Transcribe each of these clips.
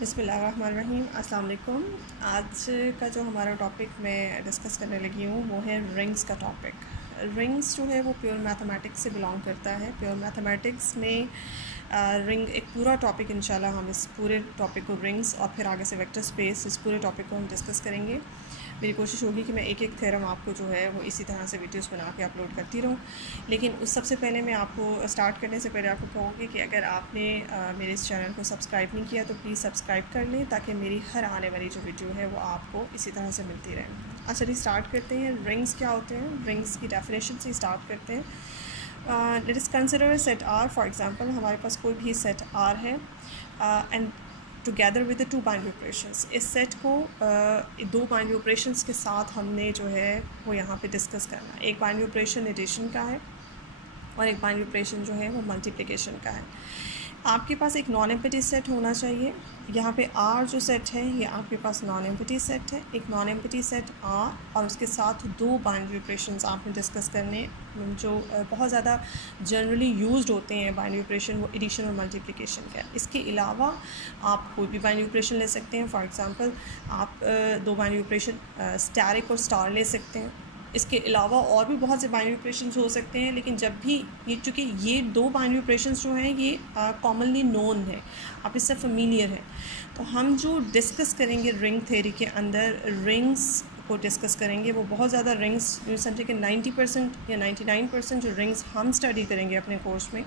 बिस्मिल्लाहिर्रहमानिर्रहीम, अस्सलाम वालेकुम। आज का जो हमारा टॉपिक मैं डिस्कस करने लगी हूँ वो है रिंग्स का टॉपिक। रिंग्स जो है वो प्योर मैथमेटिक्स से बिलोंग करता है। प्योर मैथमेटिक्स में रिंग एक पूरा टॉपिक, इंशाल्लाह हम इस पूरे टॉपिक को रिंग्स और फिर आगे से वेक्टर स्पेस, इस पूरे टॉपिक को हम डिस्कस करेंगे। मेरी कोशिश होगी कि मैं एक एक थ्योरम आपको जो है वो इसी तरह से वीडियोस बना के अपलोड करती रहूँ। लेकिन उस सबसे पहले मैं आपको स्टार्ट करने से पहले आपको कहूँगी कि अगर आपने मेरे इस चैनल को सब्सक्राइब नहीं किया तो प्लीज़ सब्सक्राइब कर लें, ताकि मेरी हर आने वाली जो वीडियो है वो आपको इसी तरह से मिलती रहे। अच्छा जी, स्टार्ट करते हैं। रिंग्स क्या होते हैं, रिंग्स की डेफिनेशन से स्टार्ट करते हैं। Let us consider set R. For example, हमारे पास कोई भी सेट आर है and together with the two binary operations. इस सेट को दो बाइनरी ऑपरेशंस के साथ हमने जो है वो यहाँ पे डिस्कस करना है। एक बाइनरी ऑपरेशन एडिशन का है और एक बाइनरी ऑपरेशन जो है वो मल्टीप्लिकेशन का है। आपके पास एक नॉन एम्पटी सेट होना चाहिए। यहाँ पे आर जो सेट है ये आपके पास नॉन एम्पटी सेट है। एक नॉन एम्पटी सेट आर और उसके साथ दो बाइनरी ऑपरेशंस आपने डिस्कस करने, जो बहुत ज़्यादा जनरली यूज्ड होते हैं बाइनरी ऑपरेशन, वो एडिशन और मल्टीप्लिकेशन का। इसके अलावा आप कोई भी बाइनरी ऑपरेशन ले सकते हैं। फॉर एग्ज़ाम्पल, आप दो बाइनरी ऑपरेशन स्टैरिक और स्टार ले सकते हैं। इसके अलावा और भी बहुत से बाइनरी ऑपरेशंस हो सकते हैं, लेकिन जब भी ये, चूँकि ये दो बाइनरी ऑपरेशंस जो हैं ये कॉमनली नोन है, आप इससे फेमिलियर हैं, तो हम जो डिस्कस करेंगे रिंग थ्योरी के अंदर, रिंग्स को डिस्कस करेंगे। वो बहुत ज़्यादा रिंग्स, समझे कि 90% या 99% जो रिंग्स हम स्टडी करेंगे अपने कोर्स में,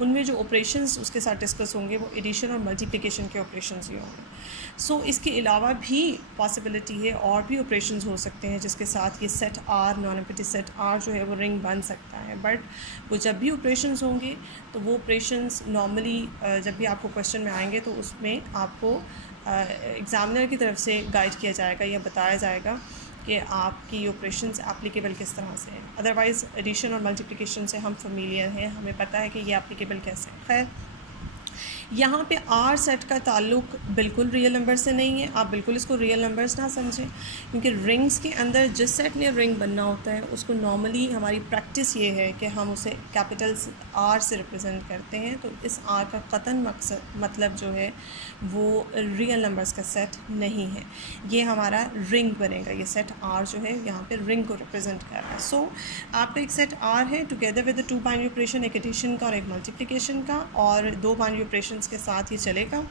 उनमें जो ऑपरेशंस उसके साथ डिस्कस होंगे वो एडिशन और मल्टीप्लिकेशन के ऑपरेशंस ही होंगे। सो इसके अलावा भी पॉसिबिलिटी है, और भी ऑपरेशंस हो सकते हैं जिसके साथ ये set R, non empty set R जो है वो रिंग बन सकता है। बट वो जब भी ऑपरेशंस होंगे तो वो ऑपरेशंस नॉर्मली जब भी आपको क्वेश्चन में आएंगे तो उसमें आपको एग्ज़ामिनर की तरफ से गाइड किया जाएगा या बताया जाएगा कि आपकी ऑपरेशंस एप्लीकेबल किस तरह से हैं। अदरवाइज़ एडिशन और मल्टीप्लिकेशन से हम फेमिलियर हैं, हमें पता है कि ये एप्लीकेबल कैसे है। खैर, यहाँ पे आर सेट का ताल्लुक बिल्कुल रियल नंबर से नहीं है। आप बिल्कुल इसको रियल नंबर्स ना समझें, क्योंकि रिंग्स के अंदर जिस सेट ने रिंग बनना होता है उसको नॉर्मली हमारी प्रैक्टिस ये है कि हम उसे कैपिटल आर से रिप्रेजेंट करते हैं। तो इस आर का कतन मतलब जो है वो रियल नंबर्स का सेट नहीं है, ये हमारा रिंग बनेगा। ये सेट आर जो है यहाँ पे रिंग को रिप्रेजेंट कर रहा है। सो आपका एक सेट आर है together with two binary operation, एक एडिशन का और एक मल्टीप्लिकेशन का, और दो बाइनरी ऑपरेशन के साथ ये चलेगा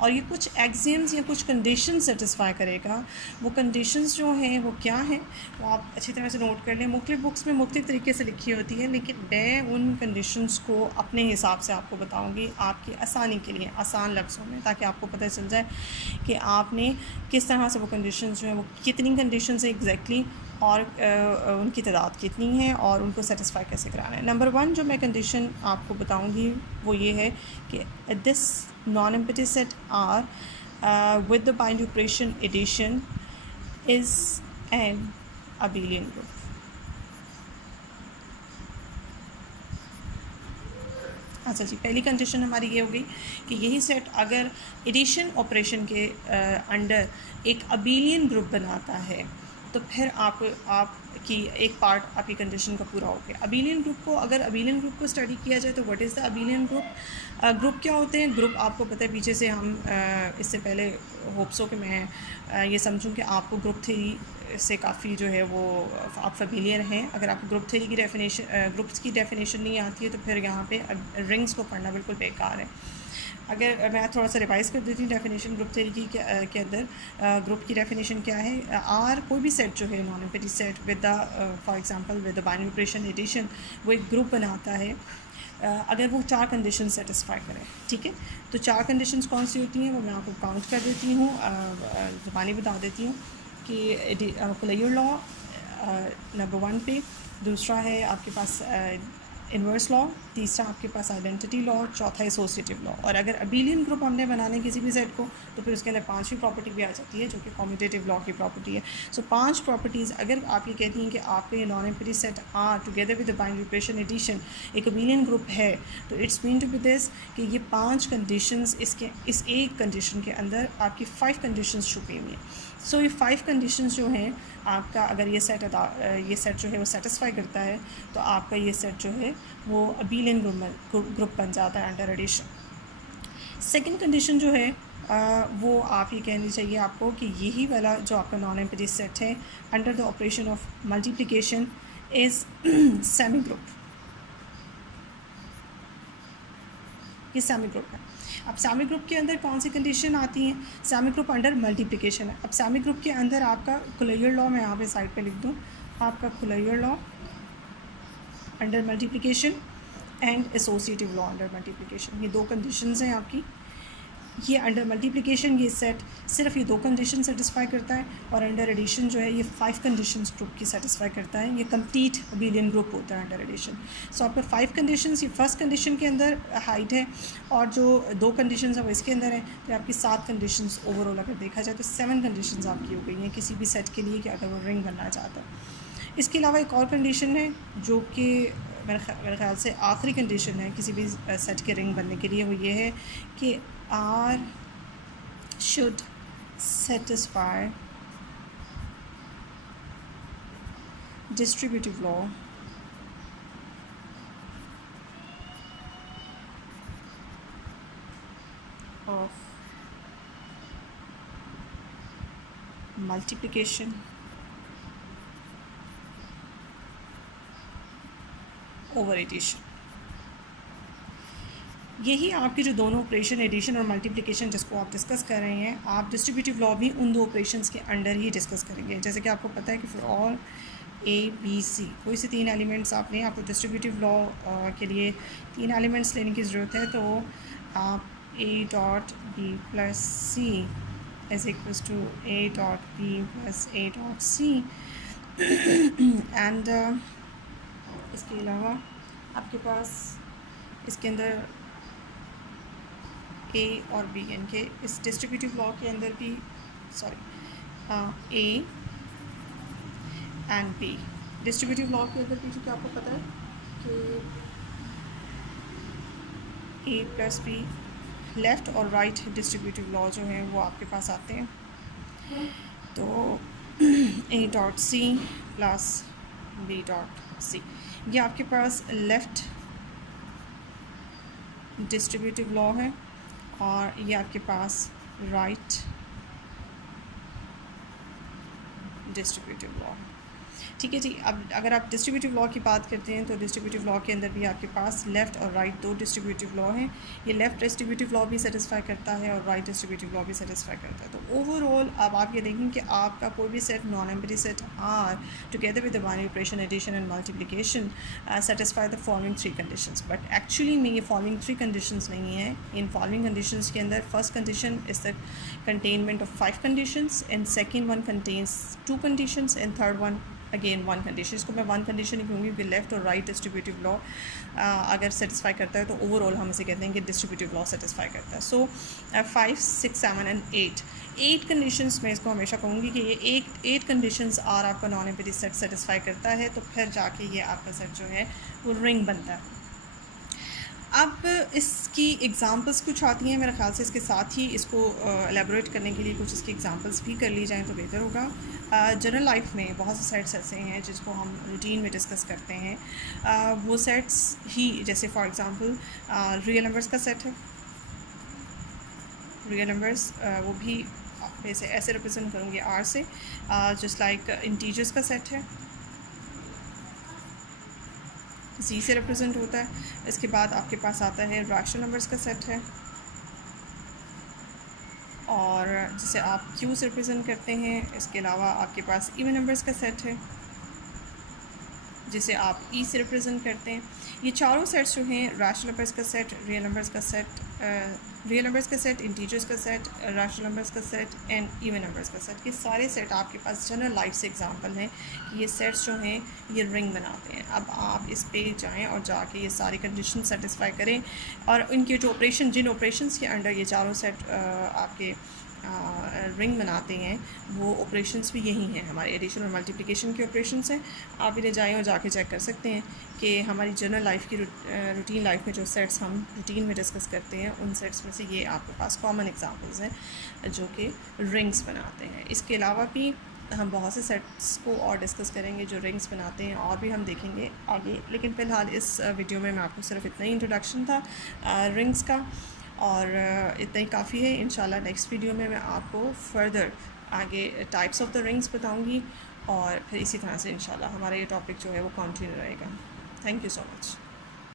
और ये कुछ एक्सियम्स या कुछ कंडीशन सेटिस्फाई करेगा। वो कंडीशंस जो हैं वो क्या हैं वो आप अच्छी तरह से नोट कर लें। मुख्तलिफ बुक्स में मुख्तलिफ तरीके से लिखी होती है, लेकिन मैं उन कंडीशंस को अपने हिसाब से आपको बताऊंगी आपकी आसानी के लिए, आसान लफ्ज़ों में, ताकि आपको पता चल जाए कि आपने किस तरह से वो कंडीशंस जो हैं वो कितनी कंडीशंस एग्जैक्टली और उनकी तादाद कितनी है और उनको सेटिस्फाई कैसे कराना है। नंबर 1 जो मैं कंडीशन आपको बताऊंगी वो ये है कि this non empty set R with the binary operation addition is an abelian group. अच्छा जी, पहली कंडीशन हमारी ये हो गई कि यही सेट अगर एडिशन ऑपरेशन के अंडर एक अबेलियन ग्रुप बनाता है तो फिर आपकी एक पार्ट आपकी कंडीशन का पूरा हो गया। अबेलियन ग्रुप को, अगर अबेलियन ग्रुप को स्टडी किया जाए तो what is the abelian group? Group क्या होते हैं? ग्रुप आपको पता है, पीछे से हम इससे पहले होप्सो कि मैं ये समझूं कि आपको ग्रुप थ्योरी से काफ़ी जो है वो आप फेमिलियर हैं। अगर आपको ग्रुप थ्योरी की डेफिनेशन, ग्रुप्स की डेफिनेशन नहीं आती है तो फिर यहाँ पे रिंग्स को पढ़ना बिल्कुल बेकार है। अगर मैं थोड़ा सा रिवाइज़ कर देती हूँ डेफिनेशन ग्रुप थ्योरी की के अंदर, ग्रुप की डेफिनेशन क्या है? आर कोई भी सेट जो है non empty set with the, for example with the binary operation addition, वो एक ग्रुप बनाता है अगर वो 4 कंडीशन सेटिस्फाई करें। ठीक है, तो 4 कंडीशंस कौन सी होती हैं वो मैं आपको काउंट कर देती हूँ, ज़बानी बता देती हूँ कि कुलैयर लॉ नंबर 1 पे, दूसरा है आपके पास इन्वर्स लॉ, तीसरा आपके पास आइडेंटिटी लॉ, चौथा एसोसिएटिव लॉ। और अगर अबेलियन ग्रुप हमने बनाने किसी भी सेट को तो फिर उसके अंदर 5वीं प्रॉपर्टी भी आ जाती है जो कि कम्यूटेटिव लॉ की प्रॉपर्टी है। सो 5 प्रॉपर्टीज़ अगर आप ये कहती हैं कि आपके non empty set R together with the binary operation addition एक अबेलियन ग्रुप है, तो it's mean to be this कि ये 5 कंडीशंस इसके इस एक कंडीशन के अंदर आपकी 5 कंडीशंस छुपी हुई हैं। सो ये 5 कंडीशंस जो हैं आपका, अगर ये सेट जो है वो सेटिस्फाई करता है तो आपका ये सेट जो है वो अबेलियन ग्रुप बन जाता है अंडर एडिशन। सेकंड कंडीशन जो है वो आप ये कहनी चाहिए आपको कि यही वाला जो आपका नॉन एम्प्टी सेट है under the operation of multiplication is semi group, ये सेमी ग्रुप है। अब सेमी ग्रुप के अंदर कौन सी कंडीशन आती हैं? सेमी ग्रुप अंडर मल्टीप्लिकेशन है। अब सेमी ग्रुप के अंदर आपका कुलैयर लॉ, मैं यहाँ पे साइड पे लिख दूँ, आपका closure law under multiplication and associative law under multiplication, ये दो कंडीशंस हैं आपकी। ये अंडर मल्टीप्लिकेशन ये सेट सिर्फ ये दो कंडीशन सेटिस्फाई करता है, और अंडर एडिशन जो है ये 5 कंडीशंस ग्रुप की सेटिस्फाई करता है। ये कंप्लीट अबेलियन ग्रुप होता है अंडर एडिशन। सो आपके 5 कंडीशंस, ये फर्स्ट कंडीशन के अंदर हाइट है, और जो दो कंडीशंस हैं वो इसके अंदर है, तो आपकी 7 कंडीशंस ओवरऑल अगर देखा जाए तो 7 कंडीशंस आपकी हो गई हैं किसी भी सेट के लिए कि अगर वो रिंग बनना चाहता है। इसके अलावा एक और कंडीशन है जो कि मेरे ख़्याल से आखिरी कंडीशन है किसी भी सेट के रिंग बनने के लिए, वो ये है कि R should satisfy distributive law of multiplication over addition। यही आपके जो दोनों ऑपरेशन एडिशन और मल्टीप्लिकेशन जिसको आप डिस्कस कर रहे हैं, आप डिस्ट्रीब्यूटिव लॉ भी उन दो ऑपरेशंस के अंडर ही डिस्कस करेंगे। जैसे कि आपको पता है कि फॉर ऑल ABC कोई से 3 एलिमेंट्स आपने, आपको डिस्ट्रीब्यूटिव लॉ के लिए 3 एलिमेंट्स लेने की ज़रूरत है, तो आप A dot B plus C is equals to A dot B plus A dot C and इसके अलावा आपके पास इसके अंदर A और B, इनके इस डिस्ट्रीब्यूटिव लॉ के अंदर भी A and B distributive law के अंदर भी, जो कि आपको पता है कि A प्लस B लेफ़्ट और राइट डिस्ट्रीब्यूटिव लॉ जो हैं वो आपके पास आते हैं। तो A dot C plus B dot C, ये आपके पास लेफ़्ट डिस्ट्रीब्यूटिव लॉ है, और ये आपके पास राइट डिस्ट्रीब्यूटिव लॉ। ठीक है जी। अब अगर आप डिस्ट्रीब्यूटिव लॉ की बात करते हैं तो डिस्ट्रीब्यूटिव लॉ के अंदर भी आपके पास लेफ़्ट और राइट दो डिस्ट्रीब्यूटिव लॉ हैं। ये लेफ़्ट डिस्ट्रीब्यूटिव लॉ भी सेटिस्फाई करता है और राइट डिस्ट्रीब्यूटिव लॉ भी सेटिस्फाई करता है। तो ओवरऑल अब आप ये देखें कि आपका कोई भी set non empty set R together with the binary operation addition and multiplication satisfy the following 3 conditions, but actually में ये फॉलोइंग 3 कंडीशंस नहीं है। इन फॉलोइंग कंडीशंस के अंदर first condition is the containment of 5 conditions, and second one contains 2 conditions, and third one again 1 condition. इसको मैं 1 condition ही कहूँगी कि लेफ़्ट और राइट डिस्ट्रीब्यूटिव लॉ अगर सेटिस्फाई करता है तो ओवरऑल हम इसे कहते हैं कि डिस्ट्रीब्यूटिव लॉ सेटिस्फाई करता है। सो 5, 6, 7 एंड 8 कंडीशंस में इसको हमेशा कहूँगी कि ये 8 कंडीशंस आर आपका नॉन एम्प्टी सेट सेटिस्फाई करता है, तो फिर जाके ये आपका सेट जो है वो रिंग बनता है। अब इसकी एग्ज़ाम्पल्स कुछ आती हैं, मेरे ख़्याल से इसके साथ ही इसको एलेबोरेट करने के लिए कुछ इसकी एग्ज़ाम्पल्स भी कर ली जाएँ तो बेहतर होगा। जनरल लाइफ में बहुत से सेट्स ऐसे हैं जिसको हम रूटीन में डिस्कस करते हैं। वो सेट्स ही, जैसे फॉर एग्ज़ाम्पल रियल नंबर्स का सेट है। रियल नंबर्स वो भी वैसे ऐसे रिप्रेजेंट करूँगी R से, जस्ट लाइक इंटीजर्स का सेट है, Z से रिप्रेजेंट होता है। इसके बाद आपके पास आता है रैशनल नंबर्स का सेट है, और जिसे आप Q से रिप्रेजेंट करते हैं। इसके अलावा आपके पास इवन नंबर्स का सेट है जिसे आप E से रिप्रेजेंट करते हैं। ये चारों सेट्स जो हैं, रैशनल नंबर्स का सेट, रियल नंबर्स का सेट, इंटीजर्स का सेट, रैशनल नंबर्स का सेट एंड इवन नंबर्स का सेट, ये सारे सेट आपके पास जनरल लाइफ से एग्जांपल हैं कि ये सेट्स जो हैं ये रिंग बनाते हैं। अब आप इस पे जाएं और जाके ये सारी कंडीशन सेटिस्फाई करें, और इनके जो ऑपरेशन, जिन ऑपरेशंस के अंडर ये चारों सेट आपके रिंग बनाते हैं, वो ऑपरेशंस भी यही हैं, हमारे एडिशन और मल्टीप्लिकेशन के ऑपरेशंस हैं। आप इन्हें जाएँ और जाके चेक कर सकते हैं कि हमारी जनरल लाइफ की रूटीन लाइफ में जो सेट्स हम रूटीन में डिस्कस करते हैं, उन सेट्स में से ये आपके पास कॉमन एग्जांपल्स हैं जो कि रिंग्स बनाते हैं। इसके अलावा भी हम बहुत से सेट्स को और डिस्कस करेंगे जो रिंग्स बनाते हैं, और भी हम देखेंगे आगे, लेकिन फ़िलहाल इस वीडियो में मैं आपको सिर्फ इतना ही इंट्रोडक्शन था रिंग्स का। और इतना ही काफ़ी है। इंशाल्लाह नेक्स्ट वीडियो में मैं आपको फर्दर आगे टाइप्स ऑफ द रिंग्स बताऊंगी और फिर इसी तरह से इंशाल्लाह हमारा ये टॉपिक जो है वो कंटिन्यू रहेगा। Thank you so much.